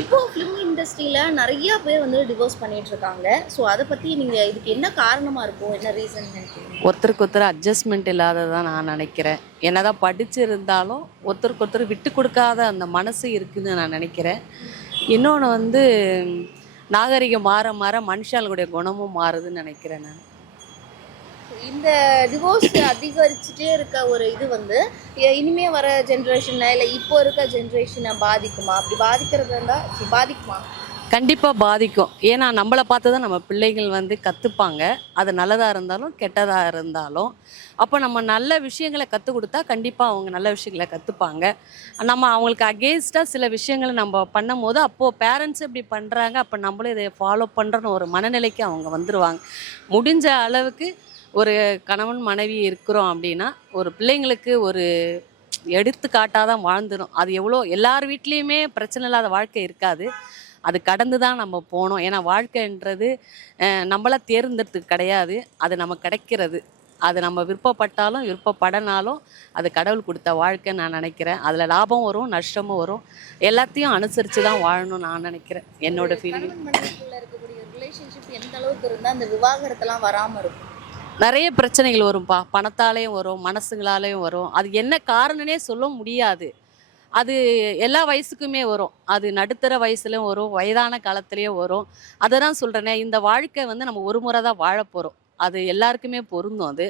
இப்போ ஃபிலிம் இண்டஸ்ட்ரியில நிறைய பேர் வந்து டிவோர்ஸ் பண்ணிட்டு இருக்காங்க ஸோ அதை பற்றி நீங்கள் இதுக்கு என்ன காரணமாக இருக்கும்? என்ன ரீசன் நினைக்கிறீங்க ஒருத்தருக்கு ஒருத்தர் அட்ஜஸ்ட்மெண்ட் இல்லாததான் நான் நினைக்கிறேன். என்னதான் படிச்சிருந்தாலும் ஒருத்தருக்கு ஒருத்தர் விட்டு கொடுக்காத அந்த மனசு இருக்குதுன்னு நான் நினைக்கிறேன். இன்னொன்று வந்து நாகரிகம் மாற மாற மனுஷாளுடைய குணமும் மாறுதுன்னு நினைக்கிறேன் நான். இந்த டிவோர்ஸ் அதிகரிச்சுட்டே இருக்க ஒரு இது வந்து இனிமே வர ஜென்ரேஷனை இல்லை இப்போ இருக்க ஜென்ரேஷனை பாதிக்குமா? அப்படி பாதிக்கிறது இருந்தா பாதிக்குமா? கண்டிப்பாக பாதிக்கும். ஏன்னா நம்மளை பார்த்து தான் நம்ம பிள்ளைகள் வந்து கற்றுப்பாங்க அது நல்லதாக இருந்தாலும் கெட்டதாக இருந்தாலும். அப்போ நம்ம நல்ல விஷயங்களை கற்றுக் கொடுத்தா கண்டிப்பாக அவங்க நல்ல விஷயங்களை கற்றுப்பாங்க நம்ம அவங்களுக்கு அகேன்ஸ்டாக சில விஷயங்களை நம்ம பண்ணும் போது அப்போது பேரண்ட்ஸ் இப்படி பண்ணுறாங்க அப்போ நம்மளும் இதை ஃபாலோ பண்ணுறன்னு ஒரு மனநிலைக்கு அவங்க வந்துடுவாங்க முடிஞ்ச அளவுக்கு ஒரு கணவன் மனைவி இருக்கிறோம் அப்படின்னா ஒரு பிள்ளைங்களுக்கு ஒரு எடுத்துக்காட்டாக தான் வாழ்ந்துடும் அது எவ்வளோ எல்லார் வீட்லேயுமே பிரச்சனை இல்லாத வாழ்க்கை இருக்காது. அது கடந்து தான் நம்ம போகணும் ஏன்னா வாழ்க்கைன்றது அஹ், நம்மளா தேர்ந்தெடுத்து கிடையாது. அது நம்ம கிடைக்கிறது. அது நம்ம விருப்பப்பட்டாலும் விருப்பப்படனாலும் அது கடவுள் கொடுத்த வாழ்க்கைன்னு நான் நினைக்கிறேன். அதில் லாபம் வரும் நஷ்டமும் வரும். எல்லாத்தையும் அனுசரித்து தான் வாழணும்னு நான் நினைக்கிறேன். என்னோட ஃபீலிங் ரிலேஷன்ஷிப் எந்த அளவுக்கு இருந்தா அந்த விவாகரத்தெல்லாம் வராம இருக்கும்? நிறைய பிரச்சனைகள் வரும்பா. பணத்தாலேயும் வரும் மனசுங்களாலேயும் வரும். அது என்ன காரணனே சொல்ல முடியாது. அது எல்லா வயசுக்குமே வரும். அது நடுத்தர வயசுலையும் வரும் வயதான காலத்துலேயும் வரும். அதை தான் சொல்கிறேனே இந்த வாழ்க்கை வந்து நம்ம ஒரு முறை தான் வாழ போகிறோம் அது எல்லாருக்குமே பொருந்தும் அது.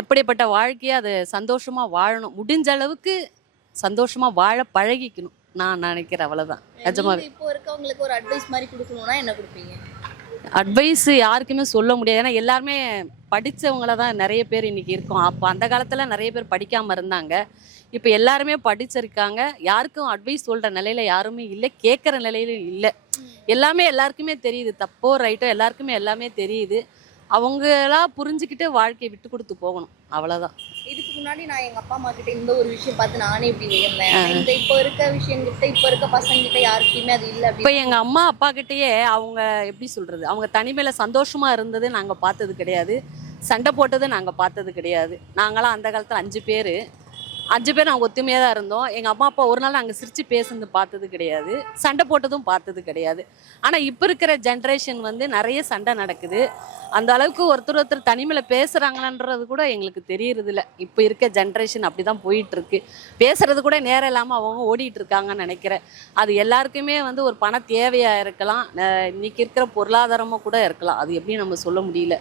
அப்படிப்பட்ட வாழ்க்கையை அது சந்தோஷமாக வாழணும். முடிஞ்ச அளவுக்கு சந்தோஷமாக வாழ பழகிக்கணும். நான் நினைக்கிறேன். அவ்வளோதான் நிஜமாவே. இப்போ இருக்கவங்களுக்கு ஒரு அட்வைஸ் மாதிரி கொடுக்கணும்னா என்ன கொடுப்பீங்க? அட்வைஸ் யாருக்குமே சொல்ல முடியாது. ஏன்னா எல்லாருமே படித்தவங்கள தான் நிறைய பேர் இன்றைக்கி இருக்கோம். அப்போ அந்த காலத்தில் நிறைய பேர் படிக்காமல் இருந்தாங்க. இப்போ எல்லாருமே படிச்சிருக்காங்க. யாருக்கும் அட்வைஸ் சொல்கிற நிலையில் யாருமே இல்லை. கேட்குற நிலையிலும் இல்லை. எல்லாமே எல்லாருக்குமே தெரியுது. தப்போ ரைட்டோ எல்லாருக்குமே எல்லாமே தெரியுது. அவங்களா புரிஞ்சுக்கிட்டு வாழ்க்கையை விட்டு கொடுத்து போகணும். அவ்வளோதான் இதுக்கு முன்னாடி நான் எங்க அப்பா அம்மா கிட்ட இந்த ஒரு விஷயம் பார்த்து நானே இப்படி உயர்ந்தேன். ஆனா இந்த இப்போ இருக்க விஷயம் கிட்ட இப்போ இருக்க பசங்க கிட்ட யாருக்குமே அது இல்லை இப்போ எங்கள் அம்மா அப்பா கிட்டேயே அவங்க எப்படி சொல்கிறது அவங்க தனிமையில் சந்தோஷமாக இருந்தது நாங்கள் பார்த்தது கிடையாது. சண்டை போட்டது நாங்கள் பார்த்தது கிடையாது. நாங்களாம் அந்த காலத்தில் அஞ்சு பேர். அஞ்சு பேர் நாங்கள் ஒத்துமையாக தான் இருந்தோம். எங்கள் அம்மா அப்பா ஒரு நாள் நாங்கள் சிரித்து பேசுனது பார்த்தது கிடையாது. சண்டை போட்டதும் பார்த்தது கிடையாது. ஆனால் இப்போ இருக்கிற ஜென்ரேஷன் வந்து நிறைய சண்டை நடக்குது. அந்த அளவுக்கு ஒருத்தர் ஒருத்தர் தனிமையில் பேசுகிறாங்களான்றது கூட எங்களுக்கு தெரியறதில்ல. இப்போ இருக்க ஜென்ரேஷன் அப்படி தான் போயிட்டுருக்கு. பேசுறது கூட நேரம் இல்லாமல் அவங்க ஓடிட்டு இருக்காங்கன்னு நினைக்கிறேன். அது எல்லாருக்குமே வந்து ஒரு பண தேவையாக இருக்கலாம். இன்றைக்கி இன்னைக்கு இருக்கிற பொருளாதாரமாக கூட இருக்கலாம். அது எப்படி நம்ம சொல்ல முடியல.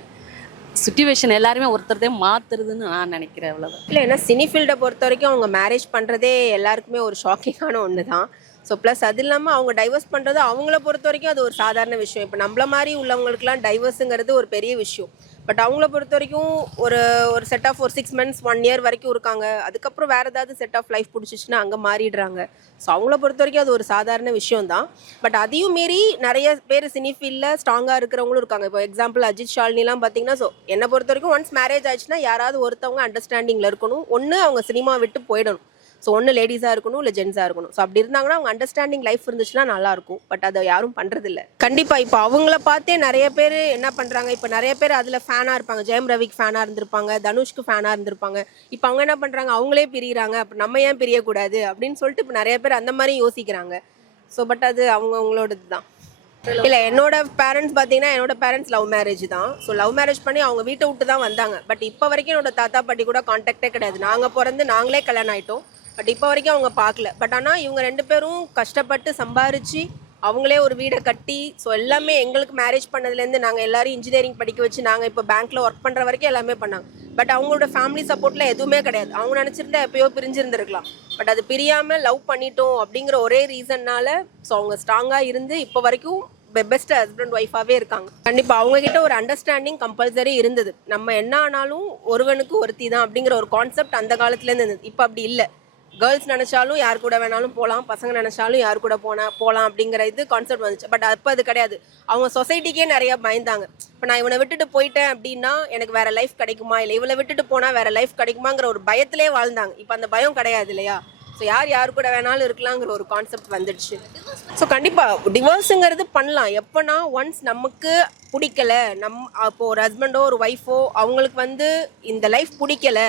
சுச்சுவேஷன் எல்லாருமே ஒருத்தரதே மாத்துறதுன்னு நான் நினைக்கிறேன் அவ்வளோதான் இல்லை ஏன்னா சினி ஃபீல்டை பொறுத்த வரைக்கும் அவங்க மேரேஜ் பண்ணுறதே எல்லாருக்குமே ஒரு ஷாக்கிங்கான ஒன்று தான் ஸோ ப்ளஸ் அது இல்லாமல் அவங்க டைவர்ஸ் பண்ணுறது அவங்கள பொறுத்த வரைக்கும் அது ஒரு சாதாரண விஷயம். இப்போ நம்மள மாதிரி உள்ளவங்களுக்குலாம் டைவர்ஸுங்கிறது ஒரு பெரிய விஷயம். பட் அவங்கள பொறுத்த வரைக்கும் ஒரு ஒரு செட் ஆஃப் ஒரு சிக்ஸ் மந்த்ஸ் ஒன் இயர் வரைக்கும் இருக்காங்க. அதுக்கப்புறம் வேறு ஏதாவது செட் ஆஃப் லைஃப் பிடிச்சிச்சுன்னா அங்கே மாறிடுறாங்க. ஸோ அவங்கள பொறுத்த வரைக்கும் அது ஒரு சாதாரண விஷயம் தான் பட் அதையும் மீறி நிறைய பேர் சினி ஃபீல்டில் ஸ்ட்ராங்காக இருக்கிறவங்களும் இருக்காங்க. இப்போ எக்ஸாம்பிள் அஜித் ஷாலினிலாம் பார்த்தீங்கன்னா ஸோ என்னை பொறுத்த வரைக்கும் ஒன்ஸ் மேரேஜ் ஆச்சுன்னா யாராவது ஒருத்தவங்க அண்டர்ஸ்டாண்டிங்கில் இருக்கணும். ஒன்று அவங்க சினிமா விட்டு போயிடணும். ஸோ ஒன்று லேடிஸாக இருக்கணும் இல்லை ஜென்ஸாக இருக்கணும். ஸோ அப்படி இருந்தாங்கன்னா அவங்க அண்டர்ஸ்டாண்டிங் லைஃப் இருந்துச்சுன்னா நல்லா இருக்கும். பட் அதை யாரும் பண்ணுறதில்ல கண்டிப்பாக இப்போ அவங்கள பார்த்தே நிறைய பேர் என்ன பண்ணுறாங்க இப்போ நிறைய பேர் அதில் ஃபேனாக இருப்பாங்க. ஜெயம் ரவிக்கு ஃபேனாக இருந்திருப்பாங்க. தனுஷ்க்கு ஃபேனாக இருந்திருப்பாங்க. இப்போ அவங்க என்ன பண்ணுறாங்க அவங்களே பிரியிறாங்க. அப்போ நம்ம ஏன் பிரியக்கூடாது? அப்படின்னு சொல்லிட்டு இப்போ நிறைய பேர் அந்த மாதிரி யோசிக்கிறாங்க. ஸோ பட் அது அவங்க அவங்களோடது தான். இல்லை என்னோட பேரண்ட்ஸ் பார்த்தீங்கன்னா என்னோட பேரண்ட்ஸ் லவ் மேரேஜ் தான். ஸோ லவ் மேரேஜ் பண்ணி அவங்க வீட்டை விட்டு தான் வந்தாங்க. பட் இப்போ வரைக்கும் என்னோட தாத்தா பாட்டி கூட காண்டாக்டே கிடையாது. நாங்கள் பிறந்து நாங்களே கல்யாணம் ஆயிட்டோம். பட் இப்போ வரைக்கும் அவங்க பார்க்கல. பட் ஆனால் இவங்க ரெண்டு பேரும் கஷ்டப்பட்டு சம்பாரித்து அவங்களே ஒரு வீடை கட்டி ஸோ எல்லாமே எங்களுக்கு மேரேஜ் பண்ணதுலேருந்து நாங்கள் எல்லாரும் இன்ஜினியரிங் படிக்க வச்சு நாங்கள் இப்போ பேங்க்கில் ஒர்க் பண்ணுற வரைக்கும் எல்லாமே பண்ணாங்க. பட் அவங்களோட ஃபேமிலி சப்போர்ட்டில் எதுவுமே கிடையாது. அவங்க நினச்சிருந்தா எப்பயோ பிரிஞ்சிருந்துருக்கலாம். பட் அது பிரியாமல் லவ் பண்ணிட்டோம் அப்படிங்கிற ஒரே ரீசன்னால் ஸோ அவங்க ஸ்ட்ராங்காக இருந்து இப்போ வரைக்கும் பெஸ்ட் ஹஸ்பண்ட் ஒய்ஃபாகவே இருக்காங்க. கண்டிப்பாக அவங்கக்கிட்ட ஒரு அண்டர்ஸ்டாண்டிங் கம்பல்சரி இருந்தது. நம்ம என்ன ஆனாலும் ஒருவனுக்கு ஒருத்தி தான் அப்படிங்கிற ஒரு கான்செப்ட் அந்த காலத்துலேருந்து இருந்தது. இப்போ அப்படி இல்லை. கேர்ள்ஸ் நினச்சாலும் யார் கூட வேணாலும் போகலாம் பசங்க நினச்சாலும் யார் கூட போனால் போகலாம் அப்படிங்கிற இது கான்செப்ட் வந்துச்சு. பட் அப்போ அது கிடையாது. அவங்க சொசைட்டிக்கே நிறைய பயந்தாங்க. இப்போ நான் இவனை விட்டுட்டு போயிட்டேன் அப்படின்னா எனக்கு வேற லைஃப் கிடைக்குமா? இல்லை இவளை விட்டுட்டு போனால் வேற லைஃப் கிடைக்குமாங்கிற ஒரு பயத்திலே வாழ்ந்தாங்க. இப்போ அந்த பயம் கிடையாது இல்லையா? ஸோ யார் யார் கூட வேணாலும் இருக்கலாங்கிற ஒரு கான்செப்ட் வந்துடுச்சு. ஸோ கண்டிப்பாக டிவோர்ஸுங்கிறது பண்ணலாம். எப்போனா ஒன்ஸ் நமக்கு பிடிக்கல நம் அப்போ ஒரு ஹஸ்பண்டோ ஒரு ஒய்ஃபோ அவங்களுக்கு வந்து இந்த லைஃப் பிடிக்கல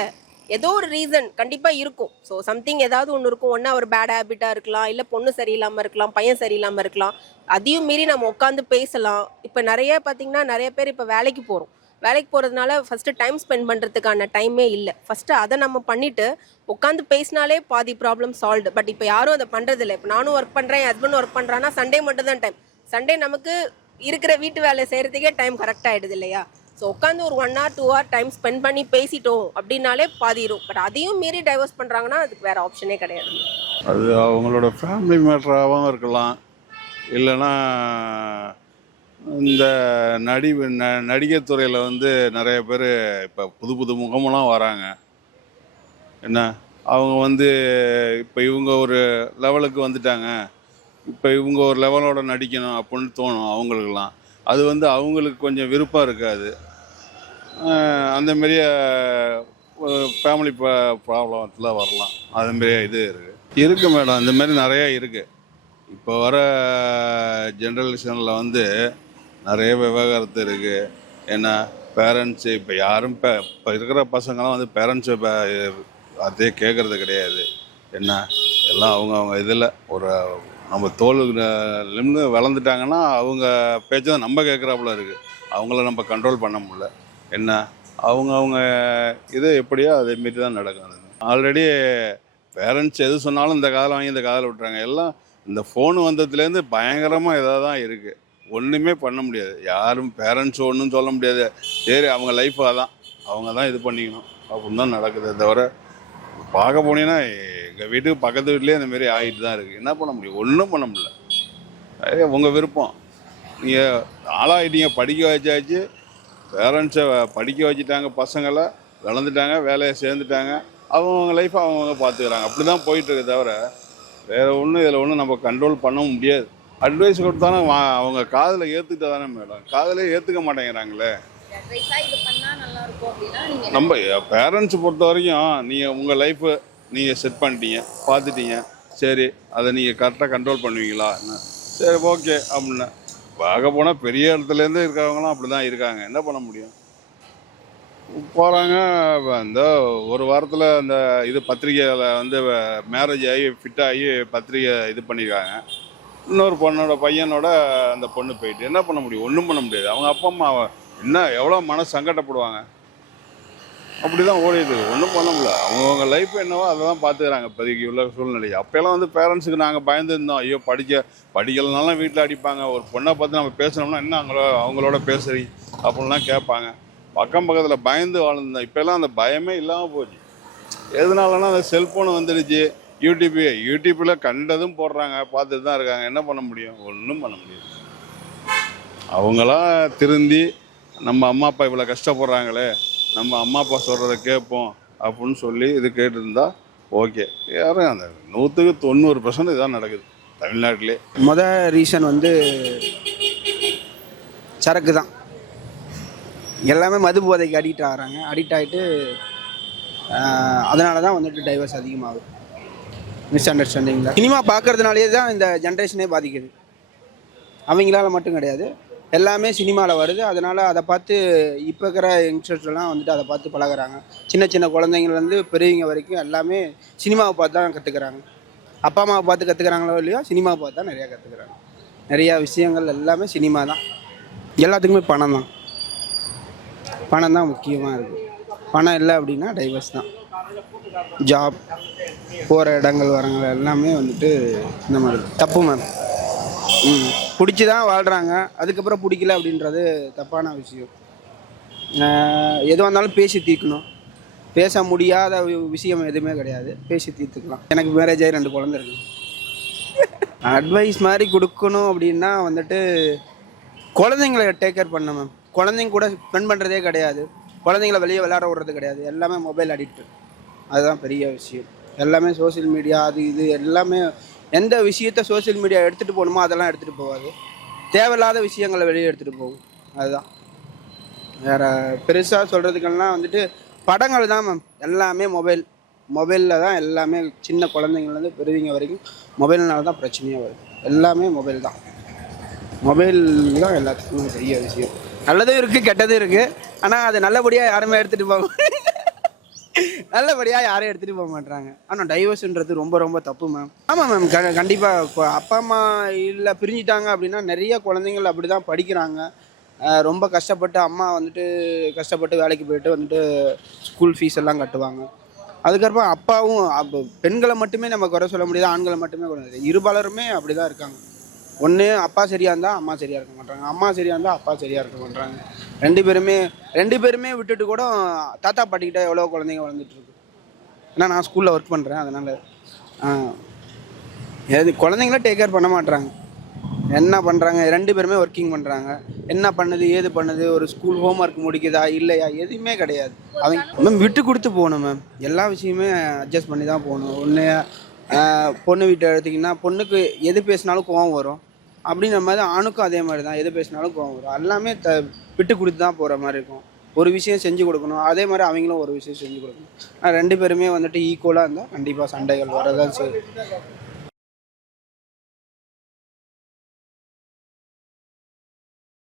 ஏதோ ஒரு ரீசன் கண்டிப்பாக இருக்கும். ஸோ சம்திங் ஏதாவது ஒன்று இருக்கும். ஒன்றா ஒரு பேட் ஹேபிட்டாக இருக்கலாம். இல்லை பொண்ணு சரியில்லாமல் இருக்கலாம். பையன் சரியில்லாமல் இருக்கலாம். அதையும் மீறி நம்ம உட்காந்து பேசலாம். இப்போ நிறைய பார்த்திங்கன்னா நிறைய பேர் இப்போ வேலைக்கு போகிறோம் வேலைக்கு போகிறதுனால ஃபஸ்ட்டு டைம் ஸ்பெண்ட் பண்ணுறதுக்கான டைமே இல்லை. ஃபஸ்ட்டு அதை நம்ம பண்ணிவிட்டு உட்காந்து பேசினாலே பாதி ப்ராப்ளம் சால்வ்டு பட் இப்போ யாரும் அதை பண்ணுறதில்ல இப்போ நானும் ஒர்க் பண்ணுறேன் என் ஹஸ்பண்ட் ஒர்க் பண்ணுறான்னா சண்டே மட்டும் தான் டைம் சண்டே நமக்கு இருக்கிற வீட்டு வேலை செய்கிறதுக்கே டைம் கரெக்டாக ஆகிடுது இல்லையா? ஸோ உட்காந்து ஒரு one hour two hour time spend பண்ணி பேசிட்டோம் அப்படின்னாலே பாதிரும் பட் அதையும் மீறி டைவர்ஸ் பண்ணுறாங்கன்னா அதுக்கு வேறு ஆப்ஷனே கிடையாது. அது அவங்களோட ஃபேமிலி மேட்ராகவும் இருக்கலாம். இல்லைன்னா இந்த நடி ந நடிகர் துறையில் வந்து நிறைய பேர் இப்போ புது புது முகமெல்லாம் வராங்க. என்ன? அவங்க வந்து இப்போ இவங்க ஒரு லெவலுக்கு வந்துட்டாங்க. இப்போ இவங்க ஒரு லெவலோட நடிக்கணும் அப்படின்னு தோணும் அவங்களுக்கெல்லாம். அது வந்து அவங்களுக்கு கொஞ்சம் விருப்பம் இருக்காது. அஹ் அந்த மாரியே ஃபேமிலி ப்ராப்ளத்தில் வரலாம். அதுமாரி இது இருக்குது இருக்குது மேடம் இந்த மாதிரி நிறையா இருக்குது இப்போ வர ஜென்ரலேஷனில் வந்து நிறைய விவகாரத்து இருக்குது ஏன்னா பேரண்ட்ஸு இப்போ யாரும் இப்போ இப்போ இருக்கிற பசங்களாம் வந்து பேரண்ட்ஸை அதே கேட்குறது கிடையாது. என்ன எல்லாம் அவங்க அவங்க இதில் ஒரு நம்ம தோலுன்னு வளர்ந்துட்டாங்கன்னா அவங்க பேச்சை தான் நம்ம கேட்குறாப்புல இருக்குது அவங்கள நம்ம கண்ட்ரோல் பண்ண முடியல. என்ன? அவங்க அவங்க இது எப்படியோ அதே மாரி தான் நடக்கும். ஆல்ரெடி பேரண்ட்ஸ் எது சொன்னாலும் இந்த காதில் வாங்கி இந்த காதில் விட்டுறாங்க. எல்லாம் இந்த ஃபோன் வந்ததுலேருந்து பயங்கரமாக இதாக தான் இருக்குது ஒன்றுமே பண்ண முடியாது. யாரும் பேரண்ட்ஸ் ஒன்றும் சொல்ல முடியாது. சரி அவங்க லைஃப்பாக தான் அவங்க தான் இது பண்ணிக்கணும். அப்படின்னு தான் நடக்குது தவிர பார்க்க போனீங்கன்னா எங்கள் வீட்டுக்கு பக்கத்து வீட்லேயே இந்தமாரி ஆகிட்டு தான் இருக்குது என்ன பண்ண முடியும்? ஒன்றும் பண்ண முடியல. அதே உங்கள் விருப்பம். நீங்கள் ஆளாகிட்டீங்க படிக்க வச்சாச்சு. பேரண்ட்ஸை படிக்க வச்சுட்டாங்க பசங்களை வளர்ந்துட்டாங்க வேலையை சேர்ந்துட்டாங்க. அவங்கவுங்க லைஃப்பை அவங்கவுங்க பார்த்துக்கிறாங்க. அப்படி தான் போயிட்டுருக்கு தவிர வேறு ஒன்றும் இதில் ஒன்றும் நம்ம கண்ட்ரோல் பண்ண முடியாது. அட்வைஸ் கொடுத்தாலும் வா- அவங்க காதில் ஏற்றுக்கிட்டா தானே மேடம். காதிலே ஏற்றுக்க மாட்டேங்கிறாங்களே. நம்ம பேரண்ட்ஸ் பொறுத்த வரைக்கும் நீங்கள் உங்கள் லைஃப்பை நீங்கள் செட் பண்ணிட்டீங்க பார்த்துட்டீங்க. சரி அதை நீங்கள் கரெக்டாக கண்ட்ரோல் பண்ணுவீங்களா? சரி ஓகே அப்படின்னா. பார்க்க போனால் பெரிய இடத்துலேருந்து இருக்கிறவங்களாம் அப்படி தான் இருக்காங்க. என்ன பண்ண முடியும்? போகிறாங்க இந்த ஒரு வாரத்தில் அந்த இது பத்திரிக்கையில் வந்து மேரேஜ் ஆகி ஃபிட் ஆகி பத்திரிக்கை இது பண்ணியிருக்காங்க இன்னொரு பொண்ணோட பையனோட அந்த பொண்ணு போயிட்டு என்ன பண்ண முடியும்? ஒன்றும் பண்ண முடியாது. அவங்க அப்பா அம்மா என்ன எவ்வளோ மன சங்கடப்படுவாங்க? அப்படி தான் ஓடிடுது ஒன்றும் பண்ண முடியல. அவங்கவுங்க லைஃப் என்னவோ அதை தான் பார்த்துக்கிறாங்க இப்போதைக்கு உள்ள சூழ்நிலை அப்போல்லாம் வந்து பேரண்ட்ஸுக்கு நாங்கள் பயந்துருந்தோம். ஐயோ படிக்க படிக்கலனாலும் வீட்டில் அடிப்பாங்க. ஒரு பொண்ணை பார்த்து நம்ம பேசணும்னா என்ன அவங்கள அவங்களோட பேசுறீ அப்படின்லாம் கேட்பாங்க. பக்கம் பக்கத்தில் பயந்து வாழ்ந்தோம். இப்போல்லாம் அந்த பயமே இல்லாமல் போச்சு. எதனாலனா அந்த செல்ஃபோன் வந்துடுச்சு. யூடியூப் யூடியூப்பில் கண்டதும் போடுறாங்க. பார்த்துட்டு தான் இருக்காங்க. என்ன பண்ண முடியும்? ஒன்றும் பண்ண முடியாது. அவங்களாம் திருந்தி நம்ம அம்மா அப்பா இவ்வளோ கஷ்டப்படுறாங்களே. நம்ம அம்மா அப்பா சொல்கிறத கேட்போம் அப்படின்னு சொல்லி இது கேட்டிருந்தா ஓகே. யாரும் அந்த நூற்றுக்கு தொண்ணூறு பர்சன்ட் இதான் நடக்குது தமிழ்நாட்டிலே. மொதல் ரீசன் வந்து சரக்கு தான். எல்லாமே மது போதைக்கு அடிக்ட் ஆகிறாங்க. அடிக்ட் ஆகிட்டு அதனால தான் வந்துட்டு டைவர்ஸ் அதிகமாகுது. மிஸ் அண்டர்ஸ்டாண்டிங்கில் சினிமா பார்க்குறதுனாலே தான் இந்த ஜென்ரேஷனே பாதிக்குது. அவங்களால மட்டும் கிடையாது. எல்லாமே சினிமாவில் வருது. அதனால் அதை பார்த்து இப்போ இருக்கிற யங்ஸ்டர்ஸ்லாம் வந்துட்டு அதை பார்த்து பழகுறாங்க. சின்ன சின்ன குழந்தைங்கள்லேருந்து பெரியவங்க வரைக்கும் எல்லாமே சினிமாவை பார்த்து தான் கற்றுக்குறாங்க அப்பா அம்மாவை பார்த்து கற்றுக்குறாங்களோ இல்லையோ சினிமாவை பார்த்து தான் நிறையா கற்றுக்குறாங்க நிறையா விஷயங்கள் எல்லாமே சினிமா தான். எல்லாத்துக்குமே பணம் தான். பணம் தான் முக்கியமாக இருக்குது பணம் இல்லை அப்படின்னா டைவர்ஸ் தான். ஜாப் போகிற இடங்கள் வரங்கள் எல்லாமே வந்துட்டு இந்த மாதிரி தப்பு மேம். பிடிச்சி தான் வாழ்கிறாங்க அதுக்கப்புறம் பிடிக்கல அப்படின்றது தப்பான விஷயம். எது எதுவாக இருந்தாலும் பேசி தீர்க்கணும். பேச முடியாத விஷயம் எதுவுமே கிடையாது. பேசி தீர்த்துக்கலாம். எனக்கு மேரேஜ் ஆகி ரெண்டு குழந்தை இருக்கு. அட்வைஸ் மாதிரி கொடுக்கணும் அப்படின்னா வந்துட்டு குழந்தைங்கள டேக் கேர் பண்ண மேம் குழந்தைங்க கூட ஸ்பெண்ட் பண்ணுறதே கிடையாது. குழந்தைங்கள வெளியே விளையாட விடுறது கிடையாது. எல்லாமே மொபைல் அடிக்ட் அதுதான் பெரிய விஷயம். எல்லாமே சோஷியல் மீடியா அது இது எல்லாமே எந்த விஷயத்த சோஷியல் மீடியா எடுத்துகிட்டு போகணுமோ அதெல்லாம் எடுத்துகிட்டு போகாது. தேவையில்லாத விஷயங்களை வெளியே எடுத்துகிட்டு போகும். அதுதான். வேறு பெருசாக சொல்கிறதுக்கெல்லாம் வந்துட்டு படங்கள் தான் மேம் எல்லாமே மொபைல் மொபைலில் தான் எல்லாமே சின்ன குழந்தைங்கள்லேருந்து பெரியவங்க வரைக்கும் மொபைல்னால தான் பிரச்சனையாக வருது. எல்லாமே மொபைல் தான். மொபைல் தான் எல்லாத்துக்கும் பெரிய விஷயம். நல்லதும் இருக்குது கெட்டதும் இருக்குது ஆனால் அது நல்லபடியாக யாருமே எடுத்துகிட்டு போக நல்லபடியாக யாரையும் எடுத்துகிட்டு போக மாட்டாங்க ஆனால் டைவர்ஸ்ன்றது ரொம்ப ரொம்ப தப்பு மேம் ஆமாம் மேம் க கண்டிப்பாக இப்போ அப்பா அம்மா இல்லை பிரிஞ்சிட்டாங்க அப்படின்னா நிறைய குழந்தைங்கள் அப்படி தான் படிக்கிறாங்க ரொம்ப கஷ்டப்பட்டு அம்மா வந்துட்டு கஷ்டப்பட்டு வேலைக்கு போயிட்டு வந்துட்டு ஸ்கூல் ஃபீஸ் எல்லாம் கட்டுவாங்க. அதுக்கப்புறம் அப்பாவும் அப்போ பெண்களை மட்டுமே நம்ம குறை சொல்ல முடியாது ஆண்களை மட்டுமே குறை முடியாது. இருபாலருமே அப்படி தான் இருக்காங்க. ஒன்று அப்பா சரியாக இருந்தால் அம்மா சரியாக இருக்க மாட்டாங்க அம்மா சரியாக இருந்தால் அப்பா சரியாக இருக்க மாட்டாங்க ரெண்டு பேருமே ரெண்டு பேருமே விட்டுட்டு கூட தாத்தா பாட்டிக்கிட்ட எவ்வளோ குழந்தைங்க வளர்ந்துட்டு இருக்கு. ஏன்னா நான் ஸ்கூலில் ஒர்க் பண்ணுறேன் அதனால் எது குழந்தைங்கள டேக் கேர் பண்ண மாட்றாங்க. என்ன பண்ணுறாங்க ரெண்டு பேருமே ஒர்க்கிங் பண்ணுறாங்க என்ன பண்ணுது ஏது பண்ணுது? ஒரு ஸ்கூல் ஹோம்ஒர்க் முடிக்குதா இல்லையா? எதுவுமே கிடையாது. அவங்க மேம் விட்டு கொடுத்து போகணும் மேம் எல்லா விஷயமே அட்ஜஸ்ட் பண்ணி தான் போகணும் ஒன்று பொண்ணு வீட்டை எடுத்திங்கன்னா பொண்ணுக்கு எது பேசினாலும் கோவம் வரும். அப்படின்ற மாதிரி ஆணுக்கும் அதே மாதிரி தான். எது பேசினாலும் கோவம் வரும். எல்லாமே த விட்டு கொடுத்து தான் போகிற மாதிரி இருக்கும். ஒரு விஷயம் செஞ்சு கொடுக்கணும். அதே மாதிரி அவங்களும் ஒரு விஷயம் செஞ்சு கொடுக்கணும். ஆனால் ரெண்டு பேருமே வந்துட்டு ஈக்குவலாக இருந்தால் கண்டிப்பாக சண்டைகள் வரதான் செய்யும்